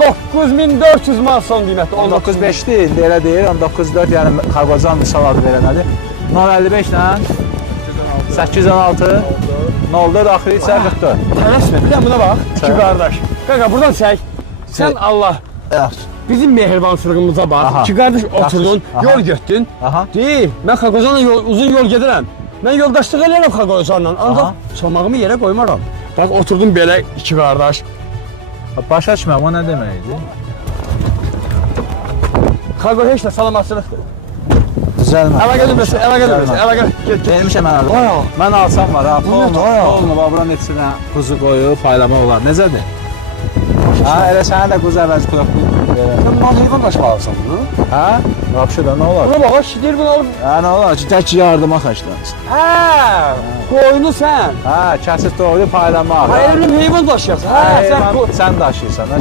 19.400 manat son qiyməti. 19.5 deyil, elə deyir. 19.4 yəni Karqozan misal adı verənədir. 055 ilə 816 04 axırı isə 44. Tələsmə, bir də buna bax. İki qardaş. Qaqa buradan çək. Sən Allah. Bizim mehribançılığımıza bax. İki qardaş oturdun, yol getdin. Deyil, mən Xaqozanla uzun yol gedirəm. Mən yoldaşlıq edirəm Xaqozanla, ancaq çomağımı yerə qoymaram. Bax, oturdum belə iki qardaş. Başa düşməm, o nə deməkdir? Xaqo heç nə salamatçılıqdır. Düzəlmə. Əlaqə bilmirsən, əlaqə bilmirsən, əlaqə. Vermişəm mən aldım. Mən alsam var ha, olma, bura neçsinə quzu qoyub paylamaq olar. Necədir? Ha, elə sənə də quzu əvəzi toyuqlayıb. Sən mal heyvan daşıma alırsan bunu? Hə? Vapşı da nə olar? Buna bax, şidir bunu alıb. Hə, nə olar ki, tək yardıma xərclənsin. Hə, qoyunu sən. Hə, kəsib doğru paylamaq. Hayır, heyvan daşıyasın. Hə, sən daşıyırsan.